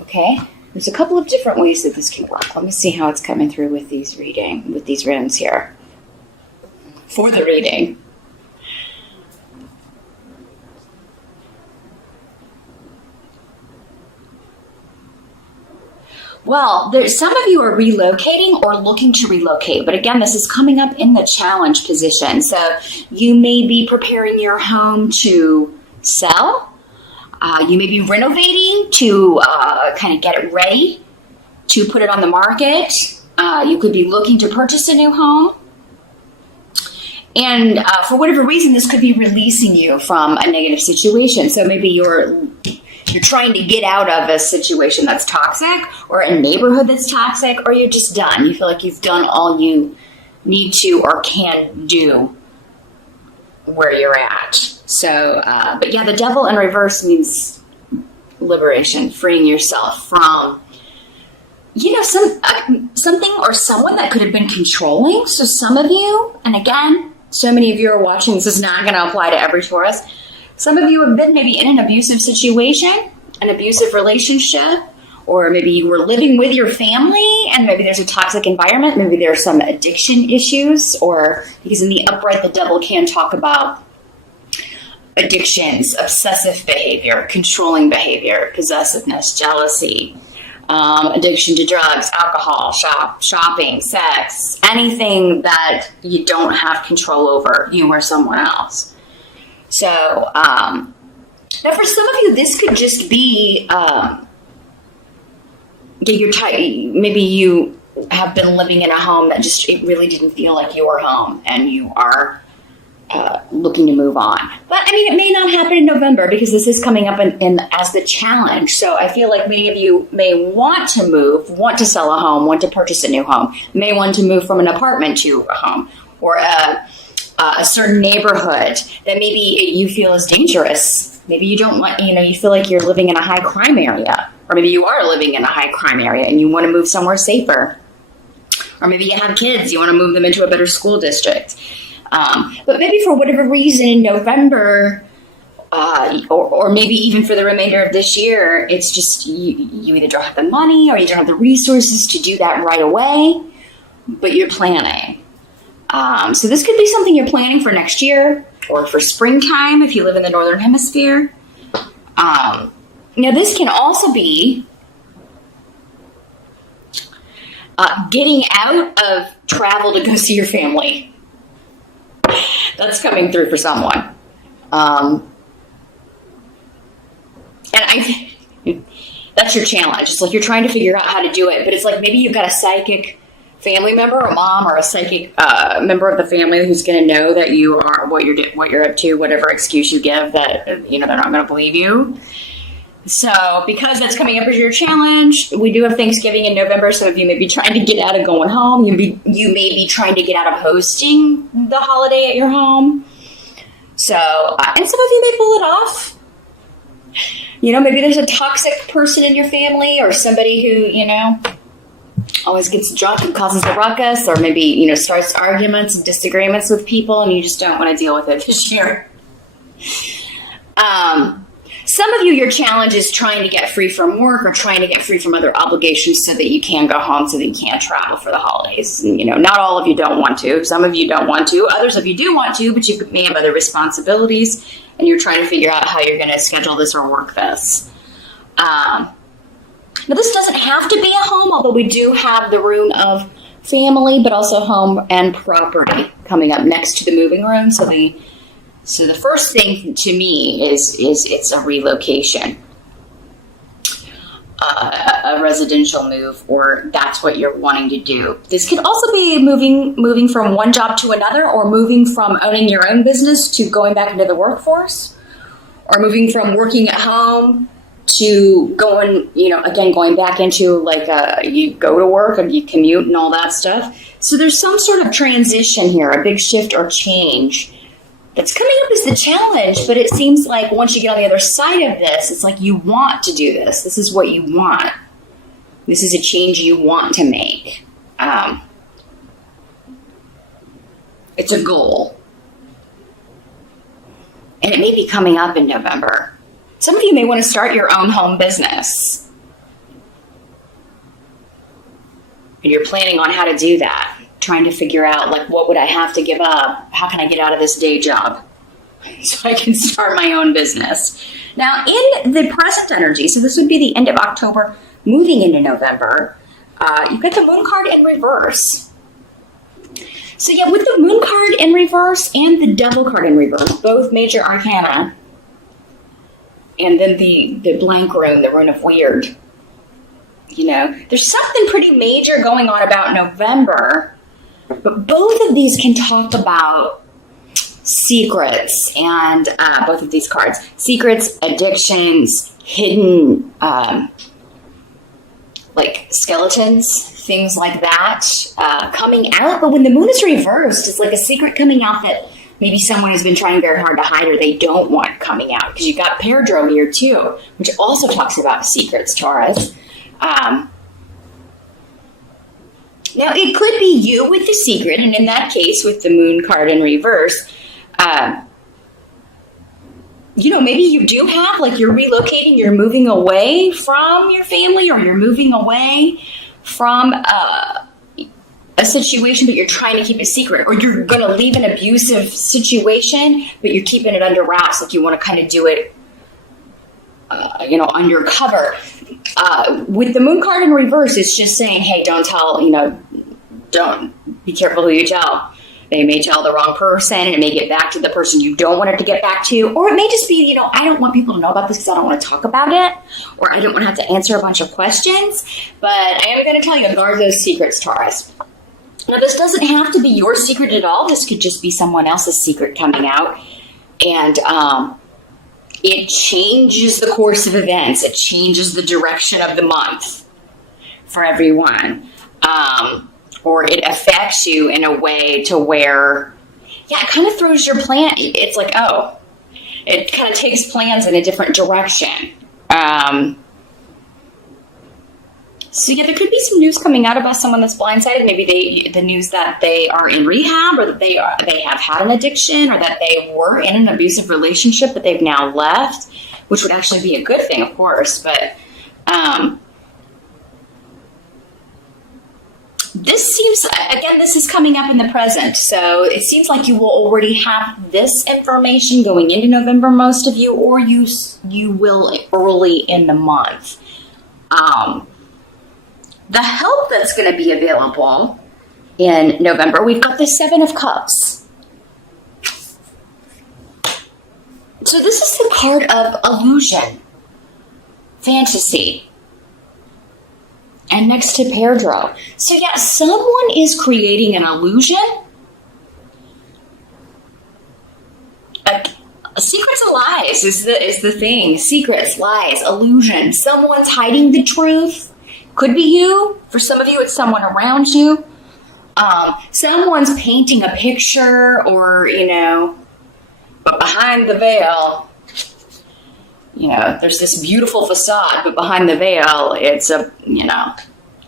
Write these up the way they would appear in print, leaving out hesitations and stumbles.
Okay? There's a couple of different ways that this can work. Let me see how it's coming through with these runes here. For the reading. Well, some of you are relocating or looking to relocate, but again, this is coming up in the challenge position. So you may be preparing your home to sell. You may be renovating to kind of get it ready to put it on the market. You could be looking to purchase a new home. And for whatever reason, this could be releasing you from a negative situation. So maybe you're trying to get out of a situation that's toxic or a neighborhood that's toxic, or you're just done. You feel like you've done all you need to or can do where you're at. So, but yeah, the devil in reverse means liberation, freeing yourself from, something or someone that could have been controlling. So some of you, and again, so many of you are watching, this is not going to apply to every Taurus. Some of you have been maybe in an abusive situation, an abusive relationship, or maybe you were living with your family and maybe there's a toxic environment. Maybe there are some addiction issues, or because in the upright, the devil can talk about addictions, obsessive behavior, controlling behavior, possessiveness, jealousy, addiction to drugs, alcohol, shopping, sex, anything that you don't have control over, you or someone else. So, now for some of you, this could just be, maybe you have been living in a home that it really didn't feel like your home, and you are looking to move on. But I mean, it may not happen in November because this is coming up in as the challenge. So I feel like many of you may want to move, want to sell a home, want to purchase a new home, may want to move from an apartment to a home, or a certain neighborhood that maybe you feel is dangerous. Maybe you don't want, you feel like you're living in a high crime area, or maybe you are living in a high crime area and you want to move somewhere safer. Or maybe you have kids, you want to move them into a better school district. But maybe for whatever reason in November, or maybe even for the remainder of this year, it's just you either don't have the money or you don't have the resources to do that right away, but you're planning. So this could be something you're planning for next year or for springtime if you live in the Northern Hemisphere. Now this can also be getting out of travel to go see your family. That's coming through for someone. And I think that's your challenge. It's like you're trying to figure out how to do it, but it's like maybe you've got a psychic family member, a mom, or a psychic member of the family who's going to know that you are what you're up to, whatever excuse you give that they're not going to believe you. So because that's coming up as your challenge, we do have Thanksgiving in November. Some of you may be trying to get out of going home. You may be trying to get out of hosting the holiday at your home. So, and some of you may pull it off. Maybe there's a toxic person in your family, or somebody who, always gets drunk and causes a ruckus, or maybe, starts arguments and disagreements with people, and you just don't want to deal with it this year. Some of you, your challenge is trying to get free from work or trying to get free from other obligations so that you can go home, so that you can't travel for the holidays. And, not all of you don't want to. Some of you don't want to. Others of you do want to, but you may have other responsibilities, and you're trying to figure out how you're going to schedule this or work this. Now, this doesn't have to be a home, although we do have the rune of family, but also home and property coming up next to the moving rune. So the first thing to me is it's a relocation, a residential move, or that's what you're wanting to do. This could also be moving from one job to another, or moving from owning your own business to going back into the workforce, or moving from working at home to going back into you go to work and you commute and all that stuff. So there's some sort of transition here, a big shift or change that's coming up as the challenge, but it seems like once you get on the other side of this, it's like you want to do this. This is what you want. This is a change you want to make. It's a goal. And it may be coming up in November. Some of you may want to start your own home business. And you're planning on how to do that, trying to figure out, like, what would I have to give up? How can I get out of this day job so I can start my own business? Now, in the present energy, so this would be the end of October, moving into November, you've got the moon card in reverse. So yeah, with the moon card in reverse and the devil card in reverse, both major arcana, and then the blank rune, the rune of weird, you know, there's something pretty major going on about November, but both of these can talk about secrets, and both of these cards, secrets, addictions, hidden, like skeletons, things like that, coming out. But when the moon is reversed, it's like a secret coming out that maybe someone has been trying very hard to hide, or they don't want coming out, because you've got Perdro here too, which also talks about secrets, Taurus. Now, it could be you with the secret, and in that case, with the moon card in reverse, you know, maybe you do have, like, you're relocating, you're moving away from your family, or you're moving away from a situation, but you're trying to keep it secret, or you're going to leave an abusive situation, but you're keeping it under wraps, like you want to kind of do it, you know, undercover. With the moon card in reverse, it's just saying, hey, don't tell, you know, don't be careful who you tell. They may tell the wrong person, and it may get back to the person you don't want it to get back to. Or it may just be, you know, I don't want people to know about this because I don't want to talk about it, or I don't want to have to answer a bunch of questions. But I am going to tell you, guard those secrets, Taurus. Now, this doesn't have to be your secret at all. This could just be someone else's secret coming out. And it changes the course of events. It changes the direction of the month for everyone. Or it affects you in a way to where, yeah, it kind of throws your plan. It's like, oh, it kind of takes plans in a different direction. So yeah, there could be some news coming out about someone that's blindsided. Maybe the news that they are in rehab, or that they have had an addiction, or that they were in an abusive relationship, but they've now left, which would actually be a good thing, of course. But this seems, again, this is coming up in the present, so it seems like you will already have this information going into November, most of you, or you will early in the month. The help that's going to be available in November, we've got the Seven of Cups. So this is the card of illusion, fantasy, and next to Perdro. So yeah, someone is creating an illusion. Secrets and lies is the thing. Secrets, lies, illusion. Someone's hiding the truth. Could be you. For some of you, it's someone around you. Someone's painting a picture, or, you know, but behind the veil, you know, there's this beautiful facade, but behind the veil, it's a, you know,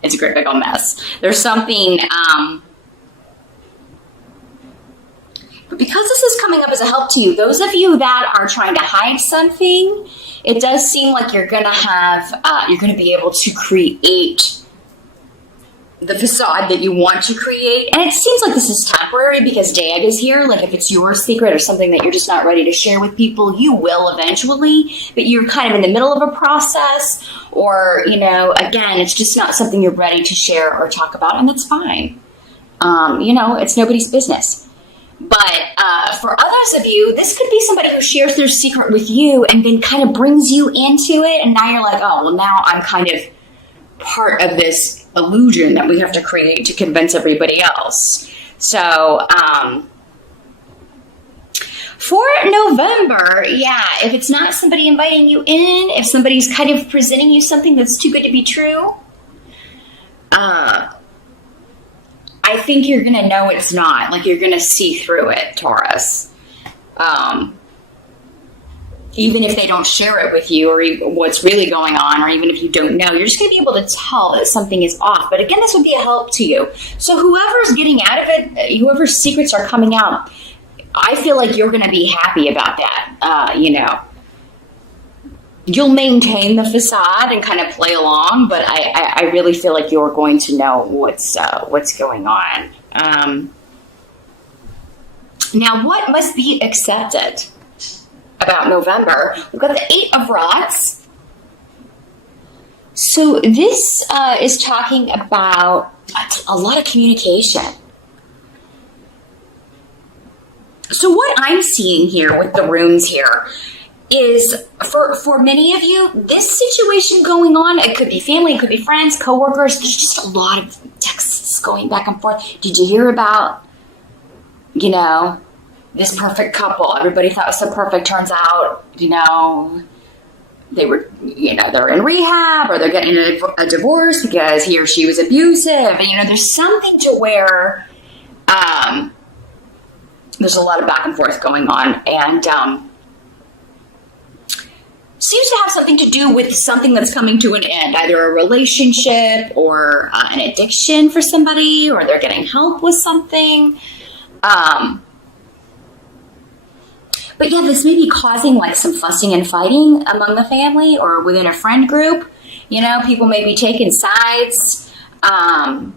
it's a great big old mess. There's something, but because this is coming up as a help to you, those of you that are trying to hide something, it does seem like you're going to have, you're going to be able to create the facade that you want to create. And it seems like this is temporary because Dag is here. Like, if it's your secret or something that you're just not ready to share with people, you will eventually, but you're kind of in the middle of a process, or, you know, again, it's just not something you're ready to share or talk about, and that's fine. You know, it's nobody's business. But for others of you, this could be somebody who shares their secret with you and then kind of brings you into it, and now you're like, oh, well, now I'm kind of part of this illusion that we have to create to convince everybody else. So, for November, yeah, if it's not somebody inviting you in, if somebody's kind of presenting you something that's too good to be true, I think you're going to know it's not. Like, you're going to see through it, Taurus. Even if they don't share it with you, or what's really going on, or even if you don't know, you're just going to be able to tell that something is off. But again, this would be a help to you. So whoever's getting out of it, whoever's secrets are coming out, I feel like you're going to be happy about that, you know. you'll maintain the facade and kind of play along, but I really feel like you're going to know what's going on. Now, what must be accepted about November? We've got the Eight of Rods. So this is talking about a lot of communication. So what I'm seeing here with the runes here is for many of you, this situation going on, it could be family, it could be friends, coworkers, there's just a lot of texts going back and forth. Did you hear about, this perfect couple? Everybody thought was so perfect. Turns out, they were, they're in rehab or they're getting a divorce because he or she was abusive. And, there's something to where there's a lot of back and forth going on. And seems to have something to do with something that's coming to an end, either a relationship or an addiction for somebody, or they're getting help with something. But yeah, this may be causing like some fussing and fighting among the family or within a friend group. People may be taking sides. I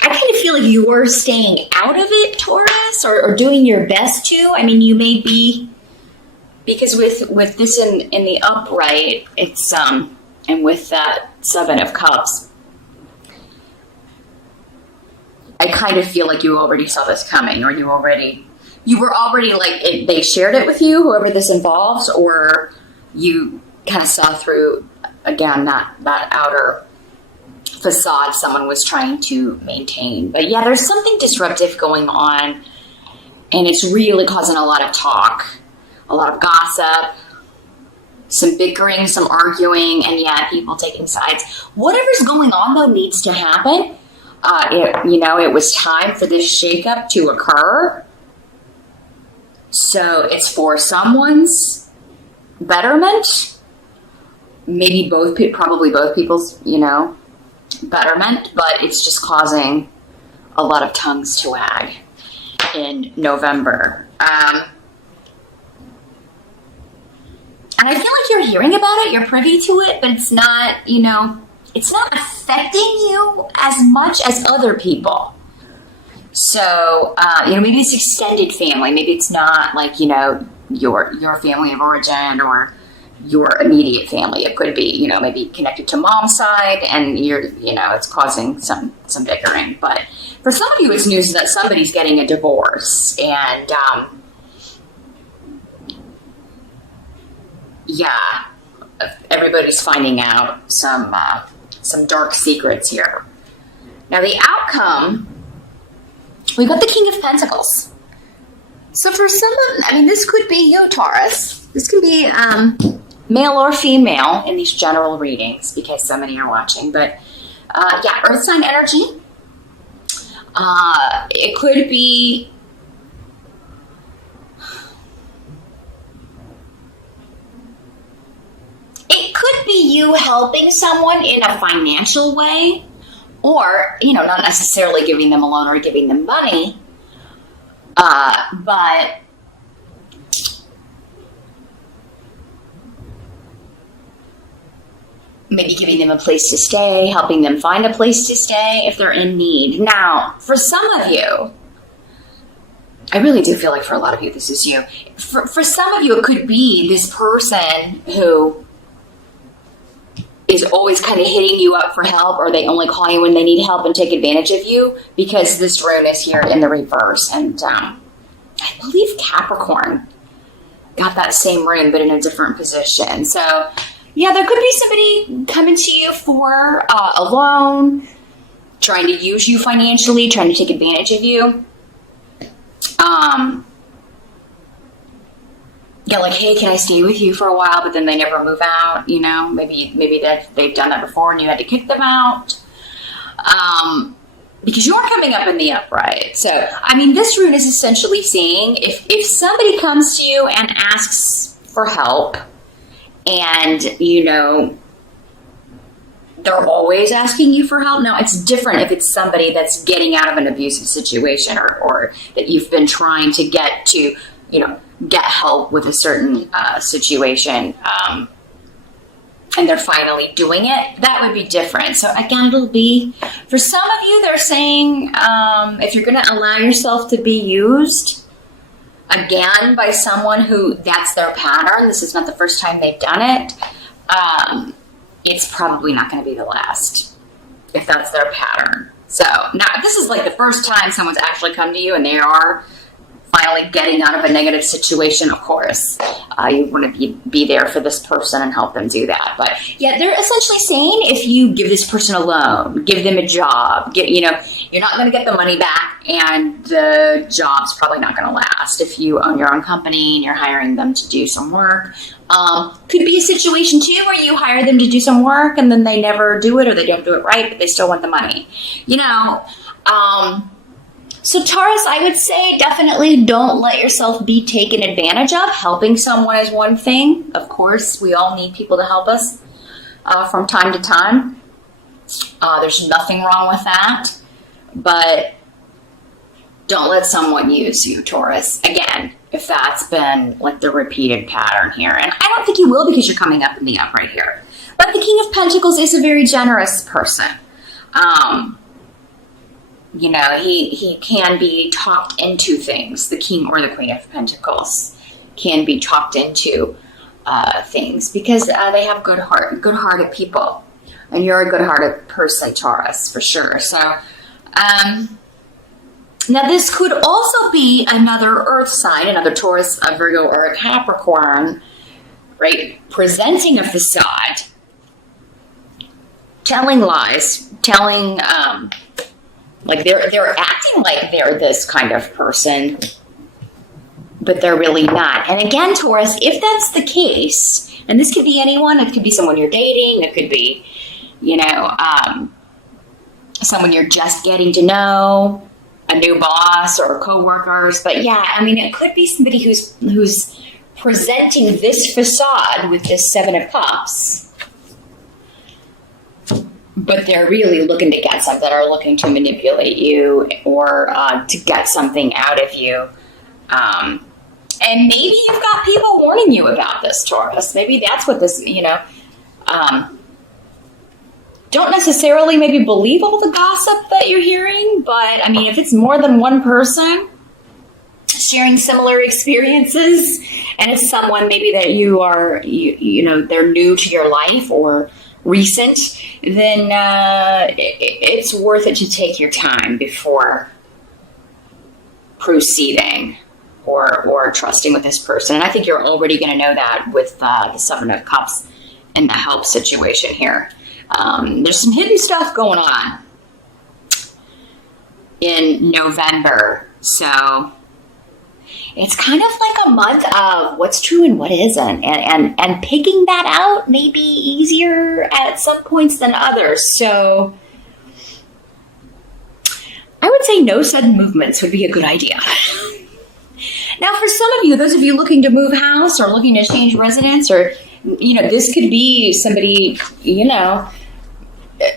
kind of feel like you're staying out of it, Taurus, or doing your best to. You may be, because with this in the upright, it's and with that Seven of Cups, I kind of feel like you already saw this coming, or you were already like they shared it with you, whoever this involves, or you kind of saw through again that outer facade someone was trying to maintain. But yeah, there's something disruptive going on, and it's really causing a lot of talk. A lot of gossip, some bickering, some arguing, and yeah, people taking sides. Whatever's going on, though, needs to happen. It was time for this shakeup to occur. So it's for someone's betterment. Maybe probably both people's, betterment, but it's just causing a lot of tongues to wag in November. And I feel like you're hearing about it, you're privy to it, but it's not, it's not affecting you as much as other people. So, maybe it's extended family. Maybe it's not like, your family of origin or your immediate family. It could be, maybe connected to mom's side and it's causing some bickering. But for some of you, it's news that somebody's getting a divorce and, yeah, everybody's finding out some dark secrets here. Now the outcome, we've got the King of Pentacles. So for someone, this could be you, Taurus. This can be male or female in these general readings because so many are watching. But yeah, Earth sign energy. It could be. It could be you helping someone in a financial way, or, not necessarily giving them a loan or giving them money, but maybe giving them a place to stay, helping them find a place to stay if they're in need. Now, for some of you, I really do feel like for a lot of you, this is you. For some of you, it could be this person who is always kind of hitting you up for help, or they only call you when they need help and take advantage of you, because this rune is here in the reverse. And I believe Capricorn got that same rune, but in a different position. So yeah, there could be somebody coming to you for a loan, trying to use you financially, trying to take advantage of you. Yeah, like, hey, can I stay with you for a while? But then they never move out, Maybe they've done that before and you had to kick them out. Because you're coming up in the upright. So, this rune is essentially saying if somebody comes to you and asks for help and, they're always asking you for help. Now, it's different if it's somebody that's getting out of an abusive situation or that you've been trying to get to, get help with a certain situation. and they're finally doing it, that would be different. So again, it'll be, for some of you, they're saying if you're going to allow yourself to be used again by someone who that's their pattern, this is not the first time they've done it, it's probably not going to be the last if that's their pattern. So now, if this is like the first time someone's actually come to you and they are finally getting out of a negative situation, of course, you want to be there for this person and help them do that. But yeah, they're essentially saying if you give this person a loan, give them a job, you're not going to get the money back, and the job's probably not going to last. If you own your own company and you're hiring them to do some work, could be a situation too where you hire them to do some work and then they never do it, or they don't do it right, but they still want the money. So Taurus, I would say definitely don't let yourself be taken advantage of. Helping someone is one thing. Of course, we all need people to help us from time to time. There's nothing wrong with that. But don't let someone use you, Taurus. Again, if that's been like the repeated pattern here. And I don't think you will, because you're coming up in the upright here. But the King of Pentacles is a very generous person. He can be talked into things. The King or the Queen of Pentacles can be talked into things because they have good-hearted people. And you're a good-hearted person, Taurus, for sure. So, now this could also be another earth sign, another Taurus, a Virgo, or a Capricorn, right? Presenting a facade, telling lies, telling... like they're acting like they're this kind of person, but they're really not. And again, Taurus, if that's the case, and this could be anyone, it could be someone you're dating, it could be, someone you're just getting to know, a new boss or coworkers. But yeah, I mean, it could be somebody who's presenting this facade with this Seven of Cups. But they're really looking to get something, or looking to manipulate you, or to get something out of you. And maybe you've got people warning you about this, Taurus. Maybe that's what this, don't necessarily maybe believe all the gossip that you're hearing, but I mean, if it's more than one person sharing similar experiences, and it's someone maybe that you are, they're new to your life or recent, then it's worth it to take your time before proceeding or trusting with this person. And I think you're already going to know that with the Seven of Cups and the help situation here. There's some hidden stuff going on in November, so it's kind of like a month of what's true and what isn't, and picking that out may be easier at some points than others. So I would say no sudden movements would be a good idea. Now, for some of you, those of you looking to move house or looking to change residence, or, this could be somebody,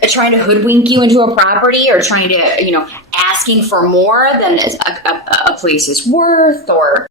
trying to hoodwink you into a property, or trying to, asking for more than a place is worth, or